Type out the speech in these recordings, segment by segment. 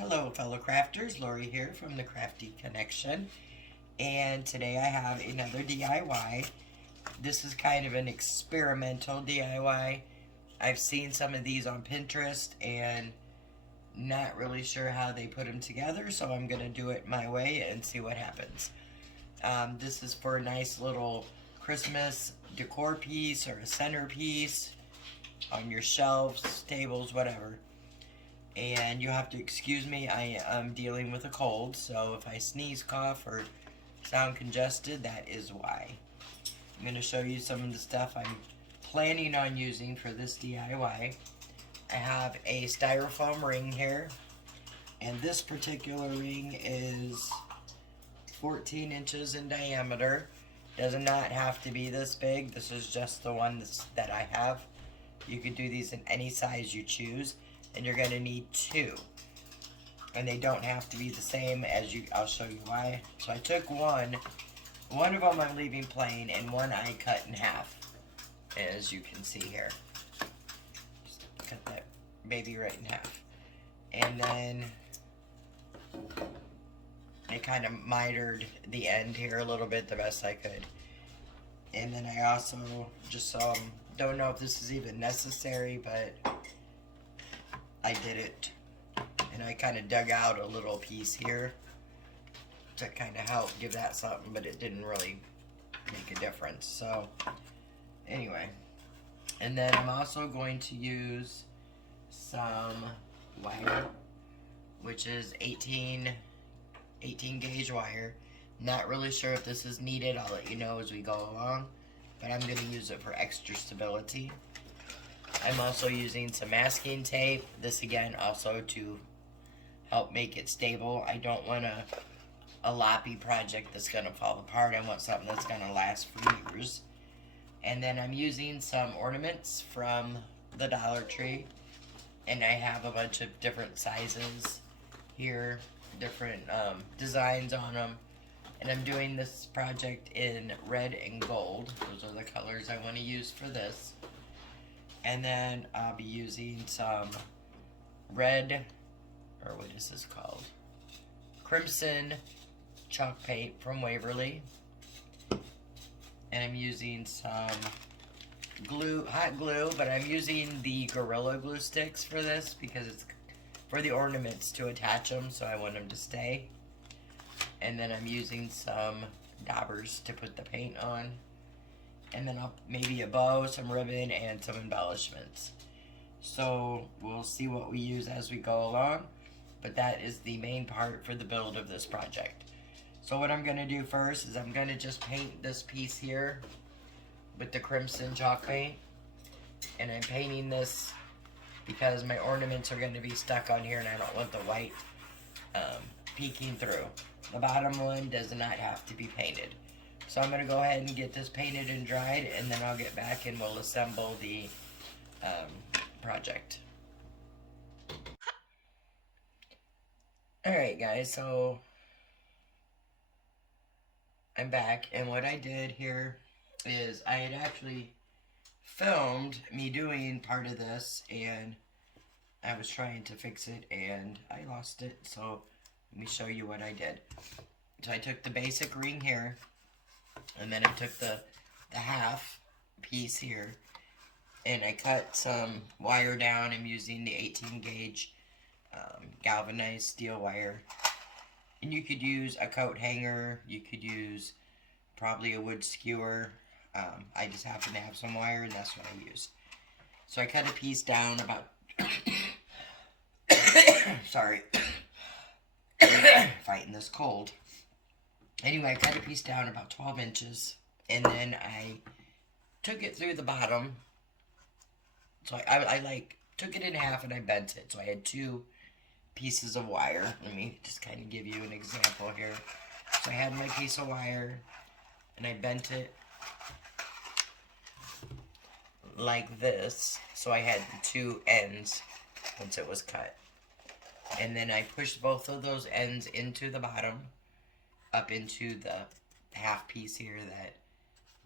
Hello fellow crafters, Lori here from the Crafty Connection, and today I have another DIY. This is kind of an experimental DIY. I've seen some of these on Pinterest and not really sure how they put them together, so I'm going to do it my way and see what happens. This is for a nice little Christmas decor piece or a centerpiece on your shelves, tables, whatever. And you have to excuse me, I am dealing with a cold, so if I sneeze, cough, or sound congested, that is why. I'm going to show you some of the stuff I'm planning on using for this DIY. I have a styrofoam ring here, and this particular ring is 14 inches in diameter. Does not have to be this big. This is just the one that I have. You could do these in any size you choose. And you're going to need two. And they don't have to be the same as you. I'll show you why. So I took one. One of them I'm leaving plain, and one I cut in half, as you can see here. Just cut that baby right in half. And then I kind of mitered the end here a little bit the best I could. And then I also just don't know if this is even necessary, but I did it, and I kind of dug out a little piece here to kind of help give that something, but it didn't really make a difference. So anyway, and then I'm also going to use some wire, which is 18 gauge wire. Not really sure if this is needed. I'll let you know as we go along, but I'm going to use it for extra stability. I'm also using some masking tape. This again also to help make it stable. I don't want a loppy project that's going to fall apart. I want something that's going to last for years. And then I'm using some ornaments from the Dollar Tree. And I have a bunch of different sizes here. Different designs on them. And I'm doing this project in red and gold. Those are the colors I want to use for this. And then I'll be using some red, or what is this called? Crimson chalk paint from Waverly. And I'm using some glue, hot glue, but I'm using the Gorilla Glue sticks for this because it's for the ornaments to attach them, so I want them to stay. And then I'm using some daubers to put the paint on. And then maybe a bow, some ribbon, and some embellishments. So we'll see what we use as we go along. But that is the main part for the build of this project. So what I'm going to do first is I'm going to just paint this piece here with the crimson chalk paint. And I'm painting this because my ornaments are going to be stuck on here and I don't want the white peeking through. The bottom one does not have to be painted. So I'm going to go ahead and get this painted and dried, and then I'll get back and we'll assemble the project. Alright guys, so I'm back, and what I did here is I had actually filmed me doing part of this, and I was trying to fix it, and I lost it, so let me show you what I did. So I took the basic ring here, and then I took the half piece here, and I cut some wire down. I'm using the 18 gauge galvanized steel wire. And you could use a coat hanger. You could use probably a wood skewer. I just happen to have some wire, and that's what I use. So I cut a piece down about... Sorry. Fighting this cold. Anyway, I cut a piece down about 12 inches, and then I took it through the bottom. So I like took it in half and I bent it. So I had two pieces of wire. Let me just kind of give you an example here. So I had my piece of wire, and I bent it like this. So I had the two ends once it was cut. And then I pushed both of those ends into the bottom, up into the half piece here that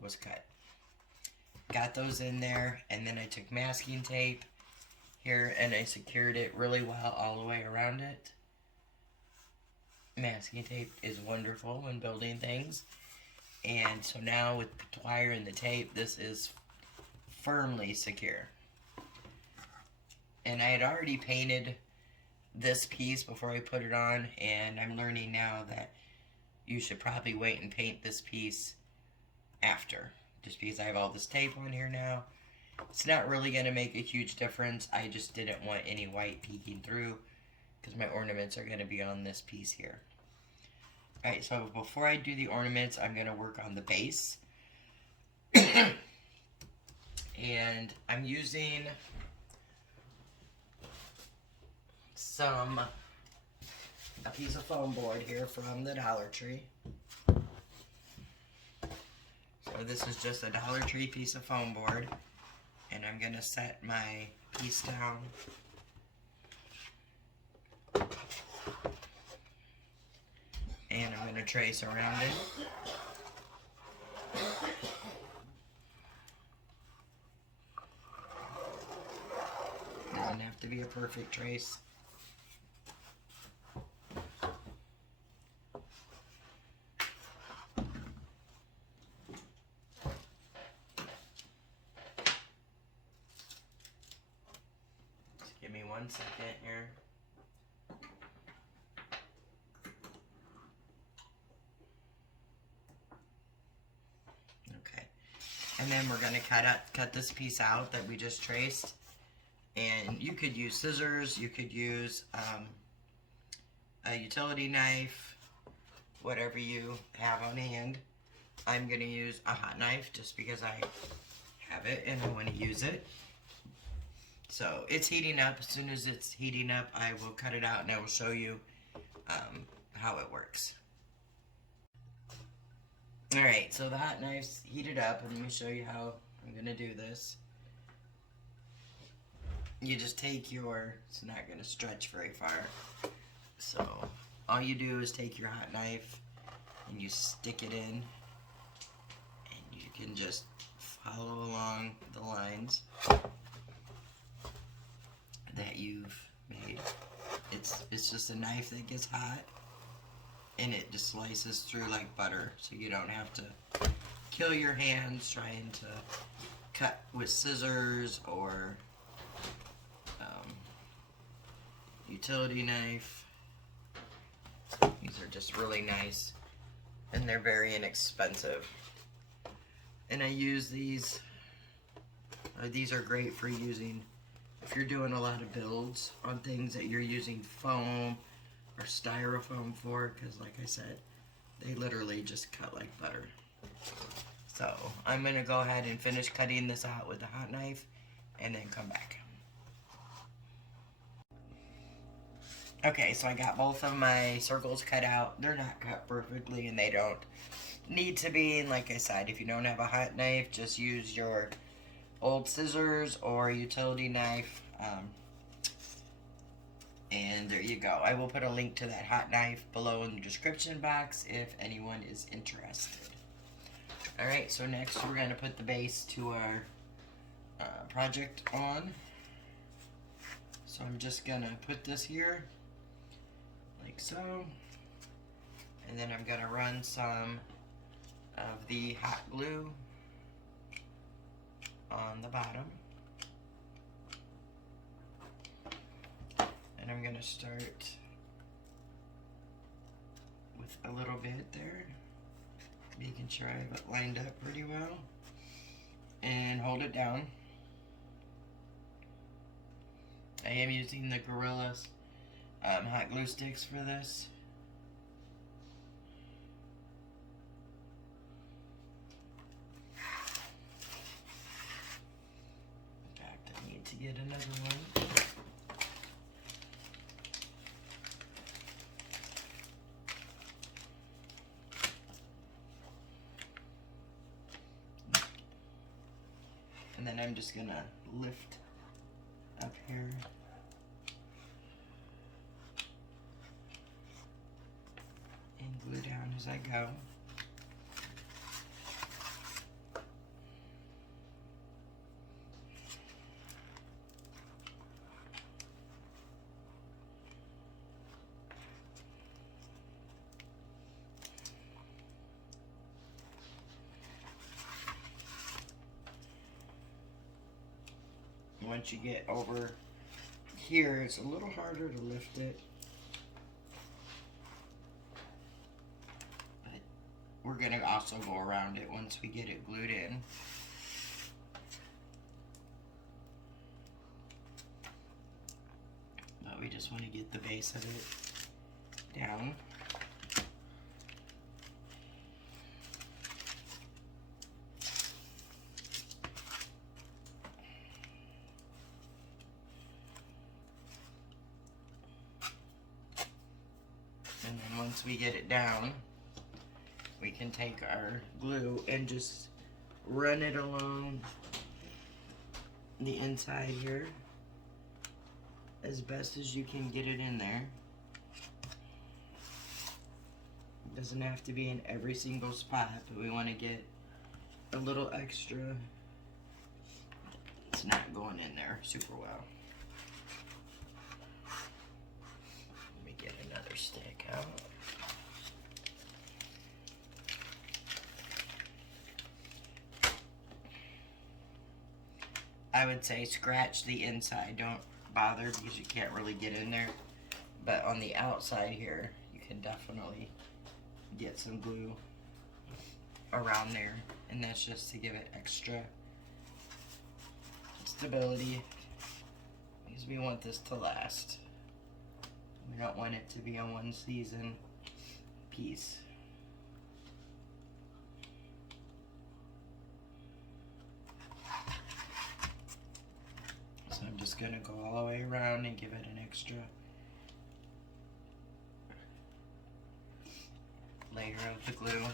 was cut. Got those in there, and then I took masking tape here and I secured it really well all the way around it. Masking tape is wonderful when building things. And so now with the wire and the tape, this is firmly secure. And I had already painted this piece before I put it on, and I'm learning now that you should probably wait and paint this piece after. Just because I have all this tape on here now. It's not really going to make a huge difference. I just didn't want any white peeking through because my ornaments are going to be on this piece here. Alright, so before I do the ornaments, I'm going to work on the base. And I'm using a piece of foam board here from the Dollar Tree. So this is just a Dollar Tree piece of foam board. And I'm going to set my piece down. And I'm going to trace around it. Doesn't have to be a perfect trace. Just give me 1 second here. And then we're going to cut this piece out that we just traced. And you could use scissors, you could use a utility knife, whatever you have on hand. I'm going to use a hot knife just because I have it and I want to use it. So it's heating up. As soon as it's heating up, I will cut it out and I will show you how it works. Alright, so the hot knife's heated up, and let me show you how I'm going to do this. You just take it's not going to stretch very far. So, all you do is take your hot knife, and you stick it in, and you can just follow along the lines that you've made. It's just a knife that gets hot. And it just slices through like butter, so you don't have to kill your hands trying to cut with scissors or utility knife. These are just really nice, and they're very inexpensive. And I use these. These are great for using if you're doing a lot of builds on things that you're using foam or styrofoam for, because like I said, they literally just cut like butter. So I'm going to go ahead and finish cutting this out with the hot knife and then come back. Okay, so I got both of my circles cut out. They're not cut perfectly and they don't need to be. And like I said, if you don't have a hot knife, just use your old scissors or utility knife. And there you go. I will put a link to that hot knife below in the description box if anyone is interested. Alright, so next we're going to put the base to our project on. So I'm just going to put this here, like so. And then I'm going to run some of the hot glue on the bottom. And I'm going to start with a little bit there, making sure I have it lined up pretty well, and hold it down. I am using the Gorilla's hot glue sticks for this. In fact, I need to get another one. And then I'm just gonna lift up here. And glue down as I go. once you get over here, it's a little harder to lift it. But we're gonna also go around it once we get it glued in. But we just want to get the base of it down. And then once we get it down, we can take our glue and just run it along the inside here as best as you can get it in there. It doesn't have to be in every single spot, but we want to get a little extra. It's not going in there super well. Let me get another stick out. I would say scratch the inside, don't bother because you can't really get in there. But on the outside here, you can definitely get some glue around there. And that's just to give it extra stability because we want this to last. We don't want it to be a one season piece. So I'm just going to go all the way around and give it an extra layer of the glue.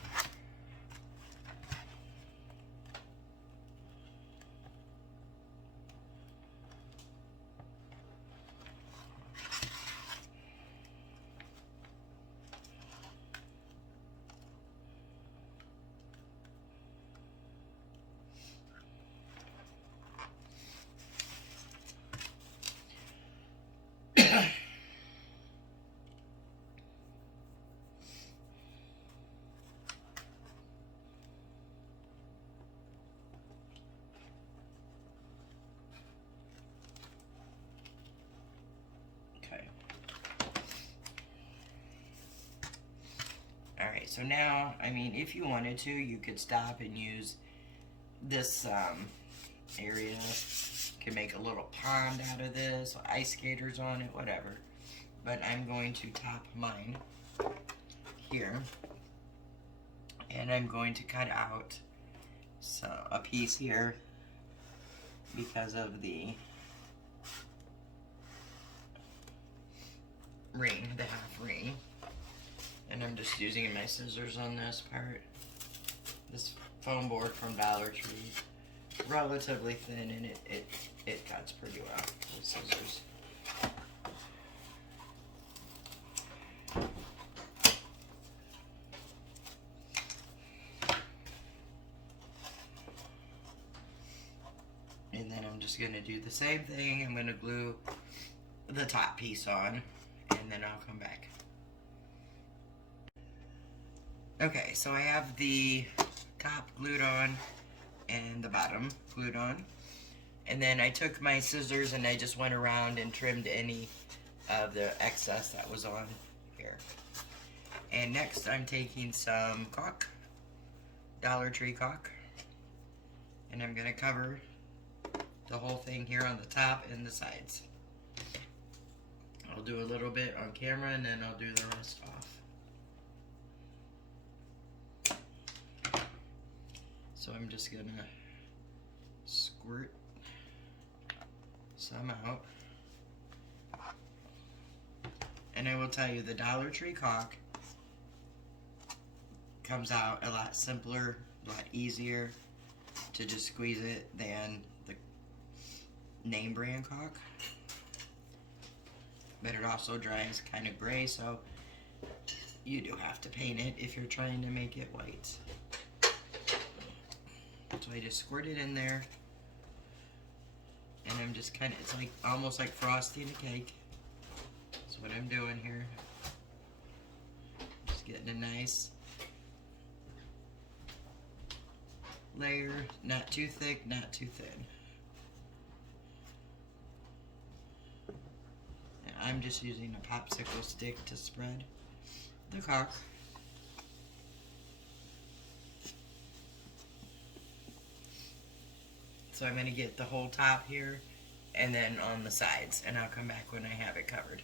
Alright, so now, I mean, if you wanted to, you could stop and use this area. You can make a little pond out of this, ice skaters on it, whatever. But I'm going to top mine here. And I'm going to cut out a piece here because of the ring, the half ring. And I'm just using my scissors on this part. This foam board from Dollar Tree, relatively thin, and it cuts pretty well with scissors. And then I'm just gonna do the same thing. I'm gonna glue the top piece on, and then I'll come back. Okay, so I have the top glued on and the bottom glued on. And then I took my scissors and I just went around and trimmed any of the excess that was on here. And next I'm taking some caulk, Dollar Tree caulk, and I'm gonna cover the whole thing here on the top and the sides. I'll do a little bit on camera and then I'll do the rest off. So I'm just gonna squirt some out. And I will tell you, the Dollar Tree caulk comes out a lot simpler, a lot easier to just squeeze it than the name brand caulk. But it also dries kind of gray, so you do have to paint it if you're trying to make it white. So I just squirt it in there, and I'm just kind of, it's like almost like frosting a cake. That's what I'm doing here. Just getting a nice layer, not too thick, not too thin. I'm just using a popsicle stick to spread the caulk. So I'm going to get the whole top here and then on the sides, and I'll come back when I have it covered.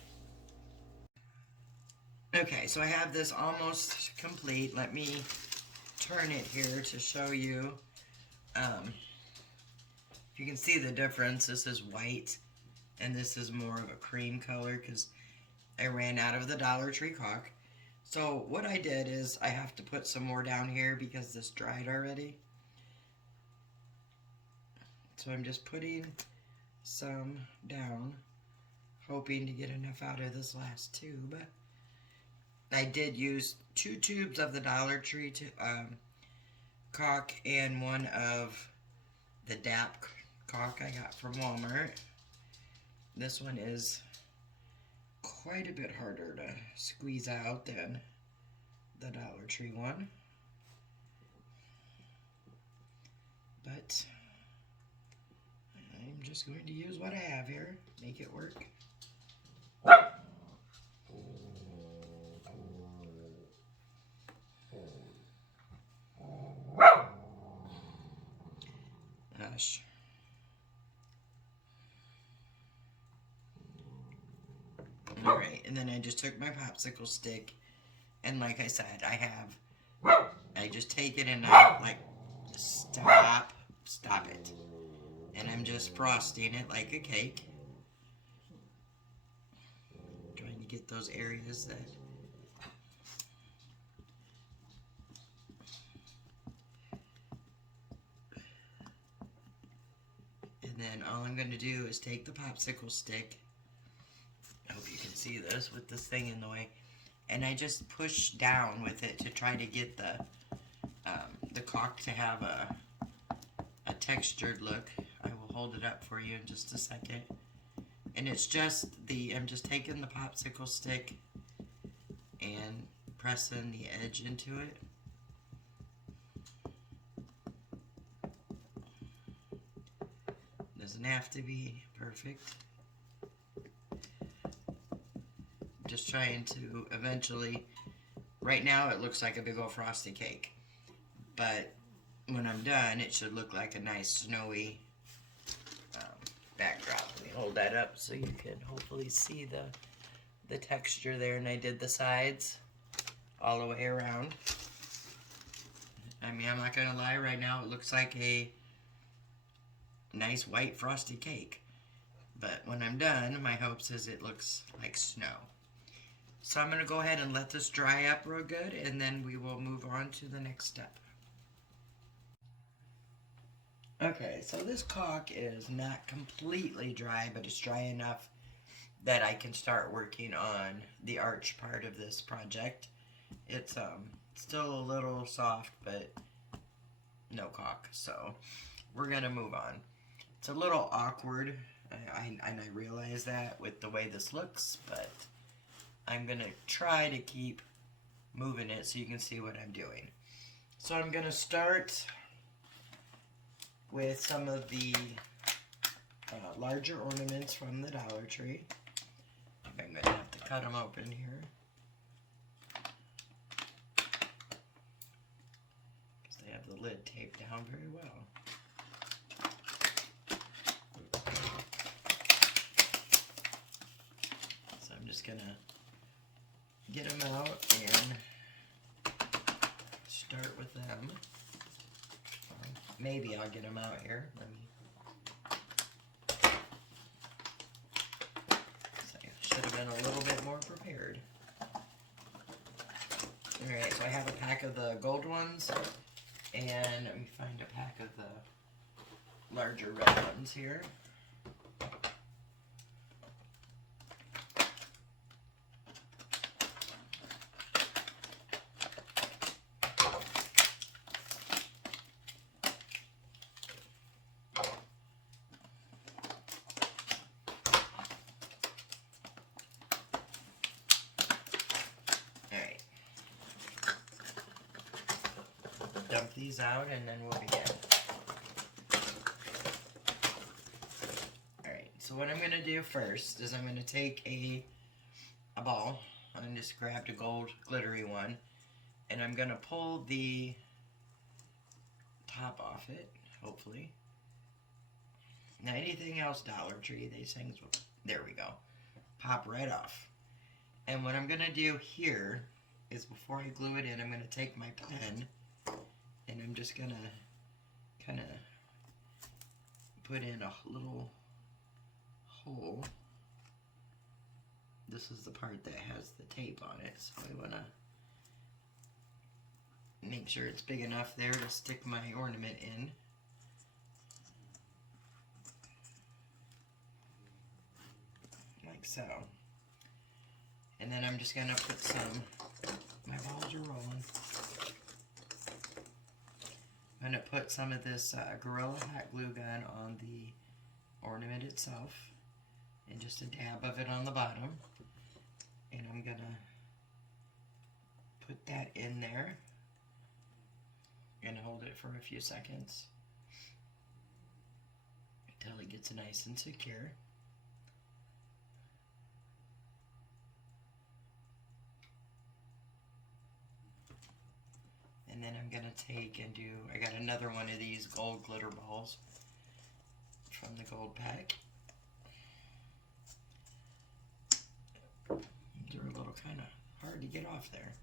Okay, so I have this almost complete. Let me turn it here to show you. If you can see the difference, this is white and this is more of a cream color because I ran out of the Dollar Tree caulk. So what I did is I have to put some more down here because this dried already. So I'm just putting some down, hoping to get enough out of this last tube. I did use 2 tubes of the Dollar Tree caulk and one of the DAP caulk I got from Walmart. This one is quite a bit harder to squeeze out than the Dollar Tree one. But I'm just going to use what I have here, make it work. Gosh. Alright, and then I just took my popsicle stick, and like I said, I just take it and I like, stop it. And I'm just frosting it like a cake. Trying to get those areas that and then all I'm going to do is take the popsicle stick. I hope you can see this with this thing in the way. And I just push down with it to try to get the caulk to have a textured look. I will hold it up for you in just a second. And it's just I'm just taking the popsicle stick and pressing the edge into it. Doesn't have to be perfect. Just trying to eventually, right now it looks like a big old frosty cake, but when I'm done it should look like a nice snowy backdrop. Let me hold that up so you can hopefully see the texture there. And I did the sides all the way around. I mean, I'm not gonna lie, right now it looks like a nice white frosty cake, but when I'm done my hopes is it looks like snow. So I'm going to go ahead and let this dry up real good, and then we will move on to the next step. Okay, so this caulk is not completely dry, but it's dry enough that I can start working on the arch part of this project. It's still a little soft, but no caulk, so we're going to move on. It's a little awkward, and I realize that with the way this looks, but I'm going to try to keep moving it so you can see what I'm doing. So I'm going to start with some of the larger ornaments from the Dollar Tree. I'm going to have to cut them open here, because they have the lid taped down very well. So I'm just going to get them out and start with them. Maybe I'll get them out here. Let me. So I should have been a little bit more prepared. Alright, so I have a pack of the gold ones, and let me find a pack of the larger red ones here. Dump these out and then we'll begin. Alright, so what I'm going to do first is I'm going to take a ball. I just grabbed a gold glittery one, and I'm gonna pull the top off it, hopefully. Now anything else Dollar Tree, these things will, there we go, pop right off. And what I'm gonna do here is before I glue it in, I'm gonna take my pen and I'm just gonna kind of put in a little hole. This is the part that has the tape on it, so I wanna make sure it's big enough there to stick my ornament in. Like so. And then I'm just gonna put some, my balls are rolling. I'm gonna put some of this Gorilla Hot Glue Gun on the ornament itself, and just a dab of it on the bottom. And I'm gonna put that in there and hold it for a few seconds until it gets nice and secure. And then I'm gonna take and do, I got another one of these gold glitter balls from the gold pack. They're a little kind of hard to get off there.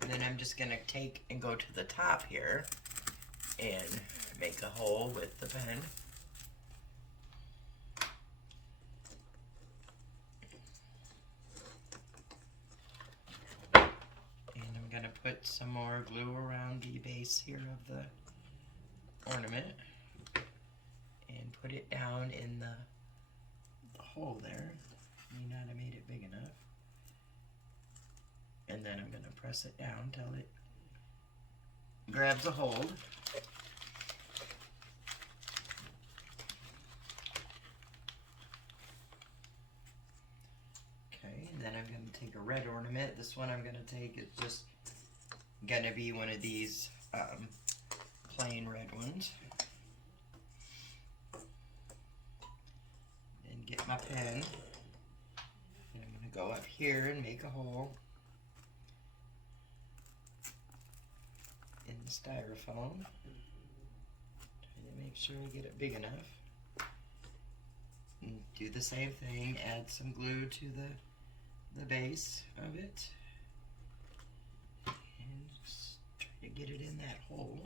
And then I'm just gonna take and go to the top here and make a hole with the pen. And I'm gonna put some more glue around the base here of the ornament and put it down in the hole there. May not have made it big enough. And then I'm going to press it down till it grabs a hold. Okay, and then I'm going to take a red ornament. This one I'm going to take is just going to be one of these plain red ones. And get my pen. And I'm going to go up here and make a hole in the styrofoam. Trying to make sure I get it big enough. And do the same thing, add some glue to the base of it. And just try to get it in that hole.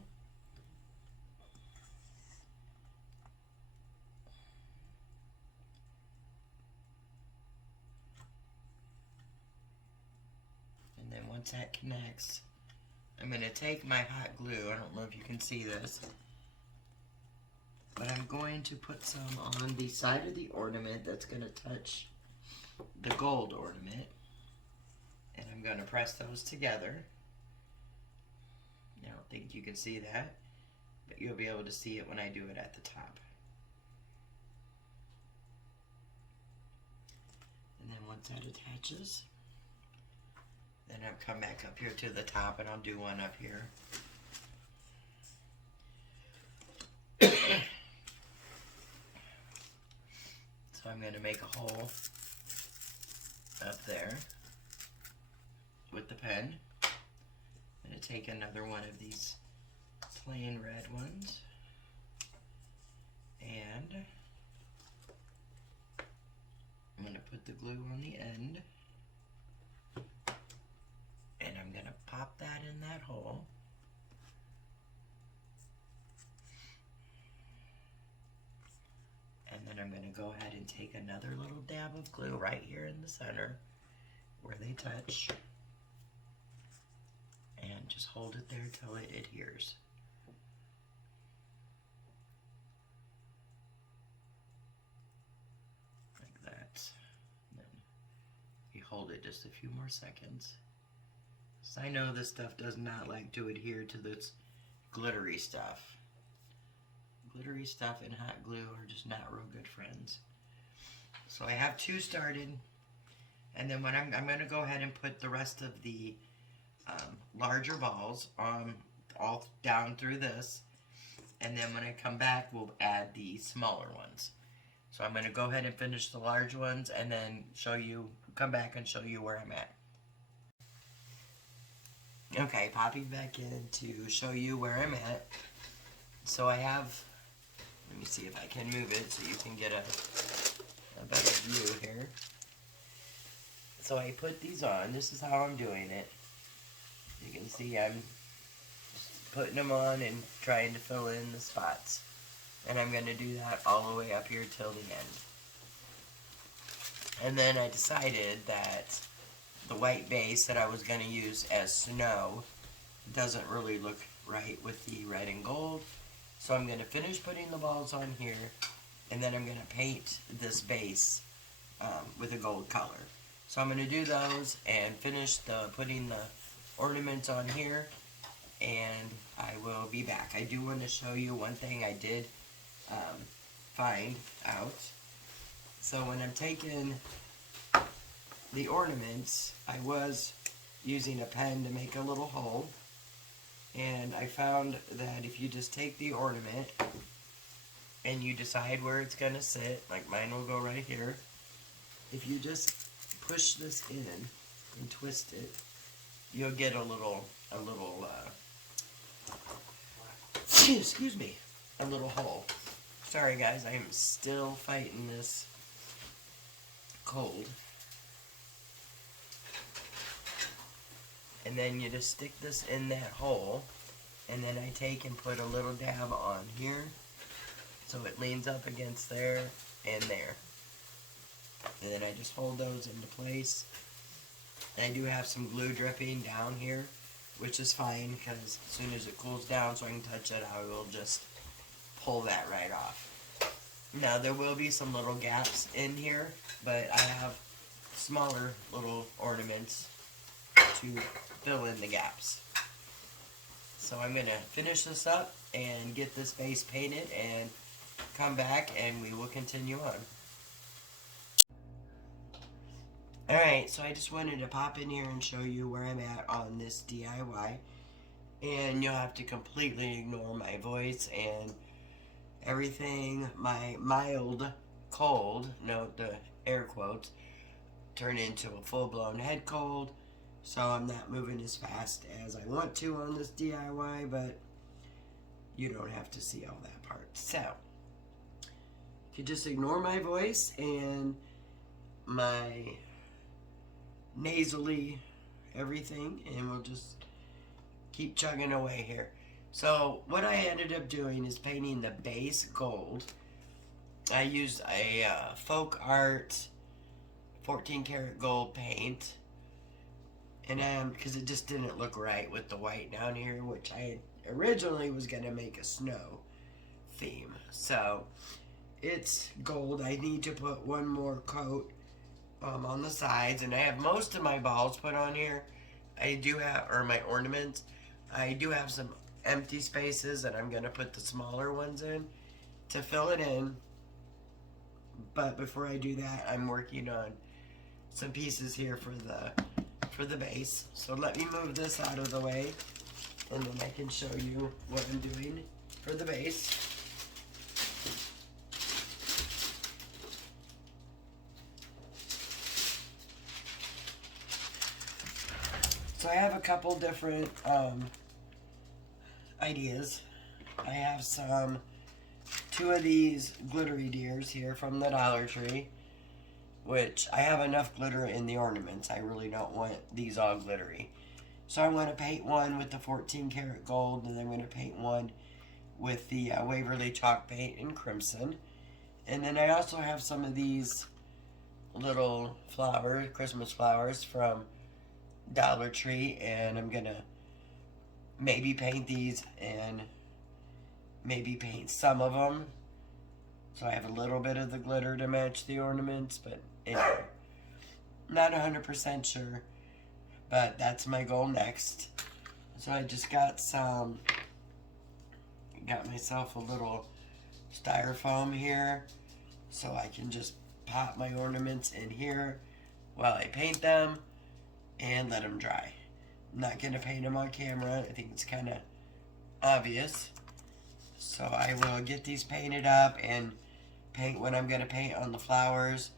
And then once that connects, I'm going to take my hot glue, I don't know if you can see this, but I'm going to put some on the side of the ornament that's going to touch the gold ornament, and I'm going to press those together. I don't think you can see that, but you'll be able to see it when I do it at the top. And then once that attaches, then I'll come back up here to the top and I'll do one up here. So I'm going to make a hole up there with the pen. I'm going to take another one of these plain red ones and I'm going to put the glue on the end. And I'm going to pop that in that hole. And then I'm going to go ahead and take another little dab of glue right here in the center where they touch. And just hold it there till it adheres. Like that. And then you hold it just a few more seconds. So I know this stuff does not like to adhere to this glittery stuff. Glittery stuff and hot glue are just not real good friends. So I have two started, and then when I'm going to go ahead and put the rest of the larger balls all down through this, and then when I come back we'll add the smaller ones. So I'm going to go ahead and finish the large ones and then show you come back and show you where I'm at. Okay, popping back in to show you where I'm at. So I have, let me see if I can move it so you can get a better view here. So I put these on. This is how I'm doing it. You can see I'm just putting them on and trying to fill in the spots. And I'm going to do that all the way up here till the end. And then I decided that the white base that I was going to use as snow doesn't really look right with the red and gold. So I'm going to finish putting the balls on here, and then I'm going to paint this base with a gold color. So I'm going to do those and finish putting the ornaments on here, and I will be back. I do want to show you one thing I did find out. So when I'm taking the ornaments, I was using a pen to make a little hole, and I found that if you just take the ornament and you decide where it's going to sit, like mine will go right here, if you just push this in and twist it, you'll get a little excuse me, a little hole. Sorry guys, I am still fighting this cold. And then you just stick this in that hole, and then I take and put a little dab on here so it leans up against there and there. And then I just hold those into place. And I do have some glue dripping down here, which is fine because as soon as it cools down so I can touch it, I will just pull that right off. Now there will be some little gaps in here, but I have smaller little ornaments to fill in the gaps. So I'm going to finish this up and get this base painted and come back and we will continue on. Alright, so I just wanted to pop in here and show you where I'm at on this DIY. And you'll have to completely ignore my voice and everything. My mild cold, note the air quotes, turned into a full-blown head cold. So I'm not moving as fast as I want to on this DIY, but you don't have to see all that part. So, you just ignore my voice and my nasally everything, and we'll just keep chugging away here. So, what I ended up doing is painting the base gold. I used a Folk Art 14 karat gold paint. And because it just didn't look right with the white down here, which I originally was going to make a snow theme. So, it's gold. I need to put one more coat on the sides. And I have most of my balls put on here. I do have, or my ornaments. I do have some empty spaces, and I'm going to put the smaller ones in to fill it in. But before I do that, I'm working on some pieces here for the base. So let me move this out of the way, and then I can show you what I'm doing for the base. So I have a couple different ideas. I have two of these glittery deers here from the Dollar Tree, which I have enough glitter in the ornaments. I really don't want these all glittery. So I'm going to paint one with the 14 karat gold, and then I'm going to paint one with the Waverly chalk paint in crimson. And then I also have some of these little flowers, Christmas flowers from Dollar Tree, and I'm going to maybe paint these and maybe paint some of them. So I have a little bit of the glitter to match the ornaments, but anyway, not 100% sure, but that's my goal next. So I just got myself a little styrofoam here, so I can just pop my ornaments in here while I paint them and let them dry. I'm not going to paint them on camera. I think it's kind of obvious. So I will get these painted up and paint what I'm going to paint on the flowers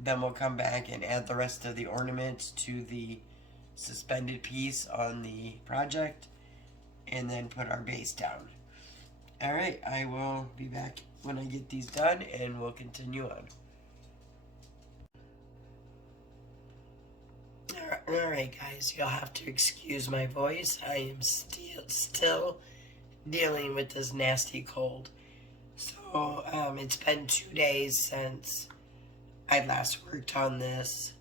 Then we'll come back and add the rest of the ornaments to the suspended piece on the project, and then put our base down. Alright, I will be back when I get these done, and we'll continue on. Alright guys, you'll have to excuse my voice. I am still dealing with this nasty cold. So, it's been 2 days since I last worked on this,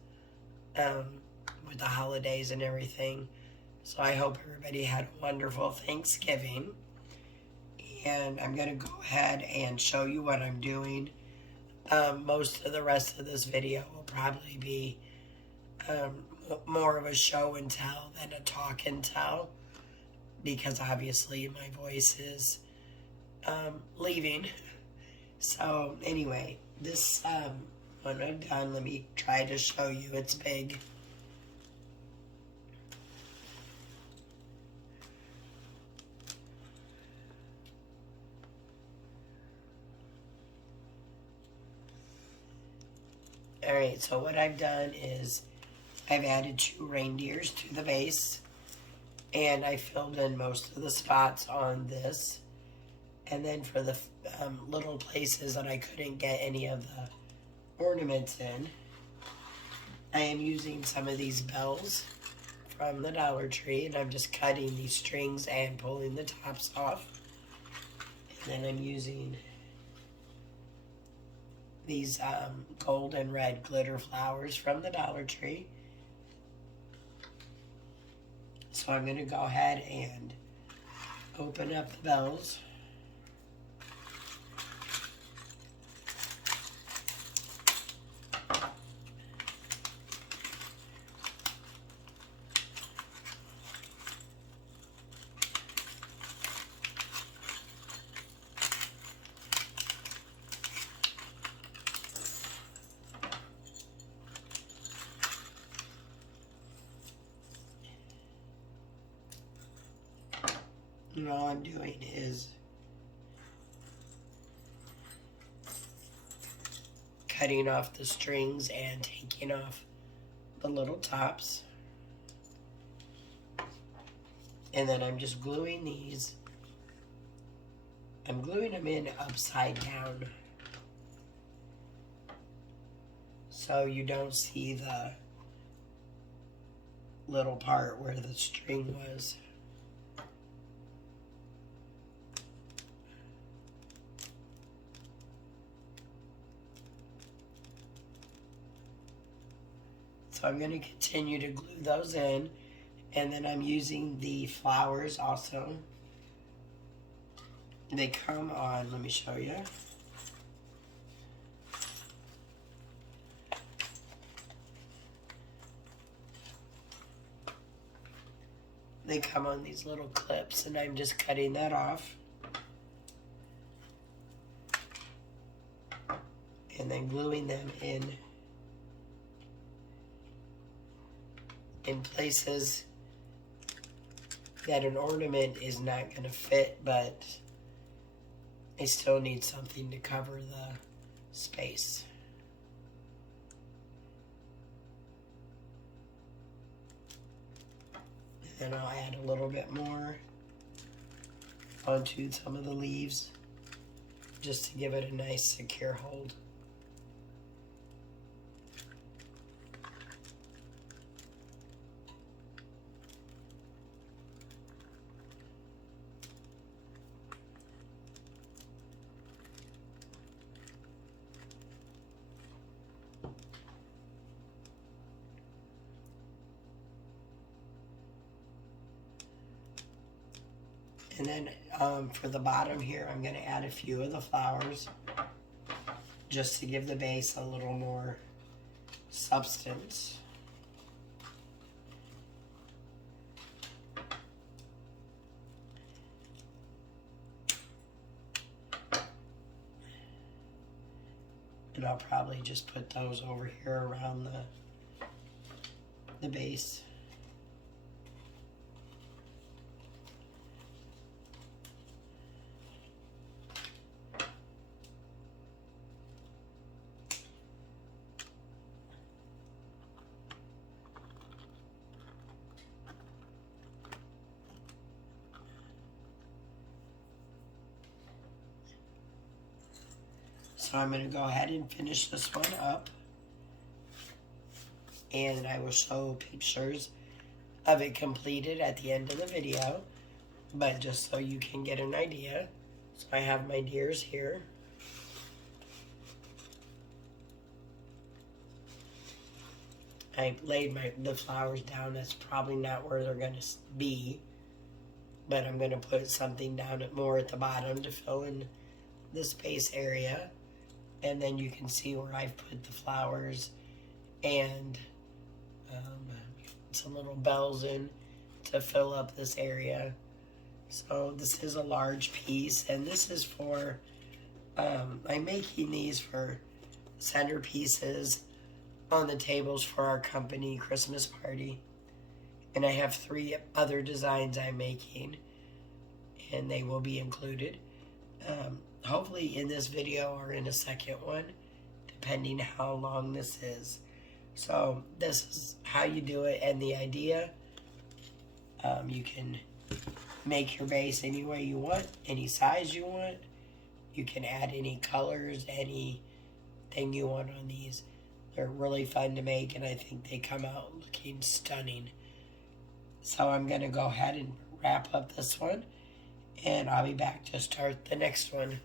with the holidays and everything. So I hope everybody had a wonderful Thanksgiving. And I'm going to go ahead and show you what I'm doing. Most of the rest of this video will probably be more of a show and tell than a talk and tell, because obviously my voice is leaving. So anyway, this when I'm done, let me try to show you. It's big. Alright, so what I've done is I've added 2 reindeers to the base, and I filled in most of the spots on this. And then for the little places that I couldn't get any of the ornaments in, I am using some of these bells from the Dollar Tree, and I'm just cutting these strings and pulling the tops off. And then I'm using these gold and red glitter flowers from the Dollar Tree. So I'm going to go ahead and open up the bells. And all I'm doing is cutting off the strings and taking off the little tops. And then I'm just gluing these. I'm gluing them in upside down, so you don't see the little part where the string was. So I'm going to continue to glue those in, and then I'm using the flowers also. They come on, let me show you. They come on these little clips, and I'm just cutting that off. And then gluing them in places that an ornament is not going to fit, but I still need something to cover the space. And I'll add a little bit more onto some of the leaves just to give it a nice secure hold. And then for the bottom here, I'm going to add a few of the flowers just to give the base a little more substance. And I'll probably just put those over here around the base. So I'm going to go ahead and finish this one up. And I will show pictures of it completed at the end of the video. But just so you can get an idea. So I have my deers here. I laid the flowers down. That's probably not where they're going to be. But I'm going to put something down more at the bottom to fill in the space area. And then you can see where I've put the flowers and some little bells in to fill up this area. So this is a large piece, and this is for, I'm making these for centerpieces on the tables for our company Christmas party. And I have 3 other designs I'm making, and they will be included. Hopefully in this video or in a second one, depending how long this is. So this is how you do it, and the idea, you can make your base any way you want, any size you want. You can add any colors, anything you want on these. They're really fun to make, and I think they come out looking stunning. So I'm going to go ahead and wrap up this one, and I'll be back to start the next one.